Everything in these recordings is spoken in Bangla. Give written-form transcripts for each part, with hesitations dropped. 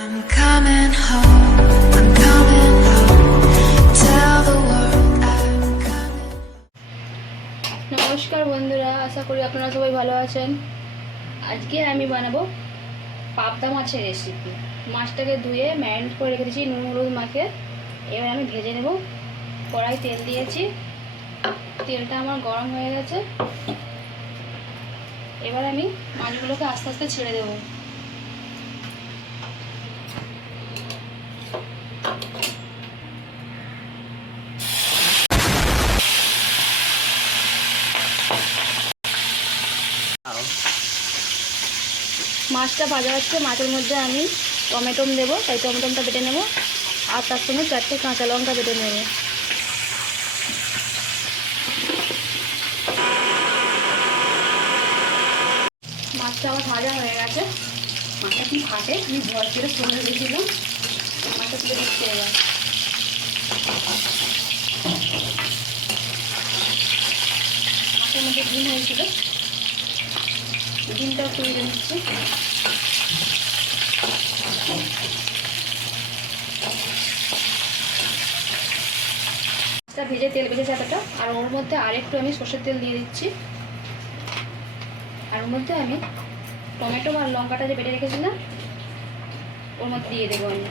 I'm coming home. I'm coming home. Tell the world I'm coming. নমস্কার বন্ধুরা, আশা করি আপনারা সবাই ভালো আছেন। আজকে আমি বানাবো পাবদা মাছের রেসিপি। মাছটাকে ধুয়ে ম্যারিনেট করে রেখে দিয়েছি নুন হলুদ মাখে। এবার আমি ভেজে নেব। কড়াই তেল দিয়েছি, তেলটা আমার গরম হয়ে গেছে। এবার আমি মাছগুলোকে আস্তে আস্তে ছেড়ে দেবো। মাছটা ভাজা হচ্ছে, মাছের মধ্যে আমি টমেটো দেবো, তাই টমেটোটা বেটে নেব, আর তার সঙ্গে 4টে কাঁচা লঙ্কা বেটে নেব। মাছটা আমার ভাজা হয়ে গেছে। মাছটা কি ফাটে, আমি ভয় করে তুলে দিয়েছিলাম। মাছটা তুলে দিচ্ছে এবার। মাছের মধ্যে ডিম হয়েছিল, ডিমটাও তুলে দিচ্ছি। মাছটা ভেজে তেল বেঁচেছে এতটা, আর ওর মধ্যে আরেকটু আমি সর্ষের তেল দিয়ে দিচ্ছি। আর ওর মধ্যে আমি টমেটো আর লঙ্কাটা যে বেটে রেখেছিলাম ওর মধ্যে দিয়ে দেবো আমি।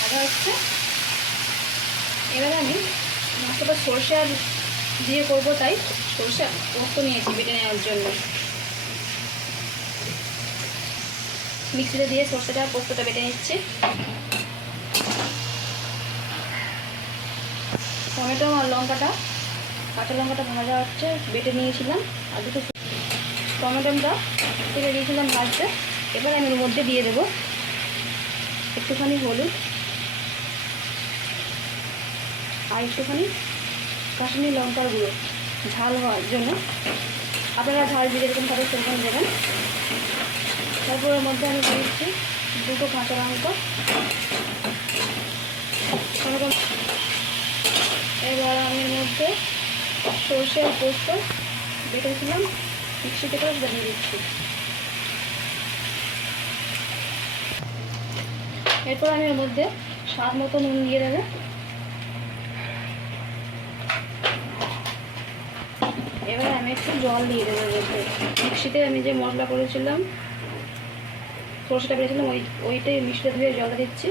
ভাজা হচ্ছে। এবার আমি মাছটা সর্ষে আর দিয়ে করবো, তাই সর্ষে পোস্ত নিয়েছি বেটে নেওয়ার জন্য। মিক্সিতে দিয়ে সর্ষেটা আর পোস্তটা বেটে নিচ্ছি। টমেটো আর লঙ্কাটা, কাঁচা লঙ্কাটা ভাজা হচ্ছে, বেটে নিয়েছিলাম। আর দুটো টমেটোটা তুলে দিয়েছিলাম ভাজতে। এবার আমি ওর মধ্যে দিয়ে দেবো একটুখানি হলুদ আর একটুখানি কাশ্মীরি লঙ্কার গুঁড়ো, ঝাল হওয়ার জন্য। আপনারা ঝাল দিয়ে যেরকম খাবে সেরকম দেবেন। তারপর ওর মধ্যে আমি দিয়ে দিচ্ছি দুটো কাঁচা লঙ্কা। এবার আমি এর মধ্যে সর্ষে আর পোস্ত বেটেছিলাম মিক্সিতে করে সেটা দিয়ে দিচ্ছি। এরপর আমি এর মধ্যে স্বাদ মতো নুন দিয়ে দেবো। এবার আমি একটু জল দিয়ে দেবো এর মধ্যে। মিক্সিতে আমি যে মশলা করেছিলাম, সর্ষেটা বেড়েছিলাম, ওইটাই মিক্সিতে ধুয়ে জলটা দিচ্ছি।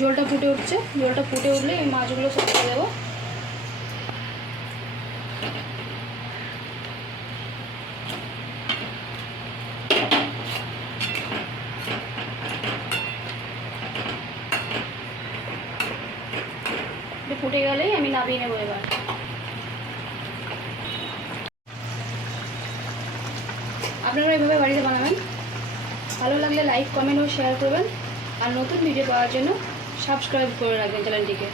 জলটা ফুটে উঠছে, জলটা ফুটে উঠলে এই মাছগুলো সব দিয়ে দেবো। ফুটে গেলেই আমি নামিয়ে নেবো। এবার আপনারা এইভাবে বাড়িতে বানাবেন। ভালো লাগলে লাইক কমেন্ট ও শেয়ার করবেন, আর নতুন ভিডিও পাওয়ার জন্য সাবস্ক্রাইব করে রাখবেন চ্যানেলটিকে।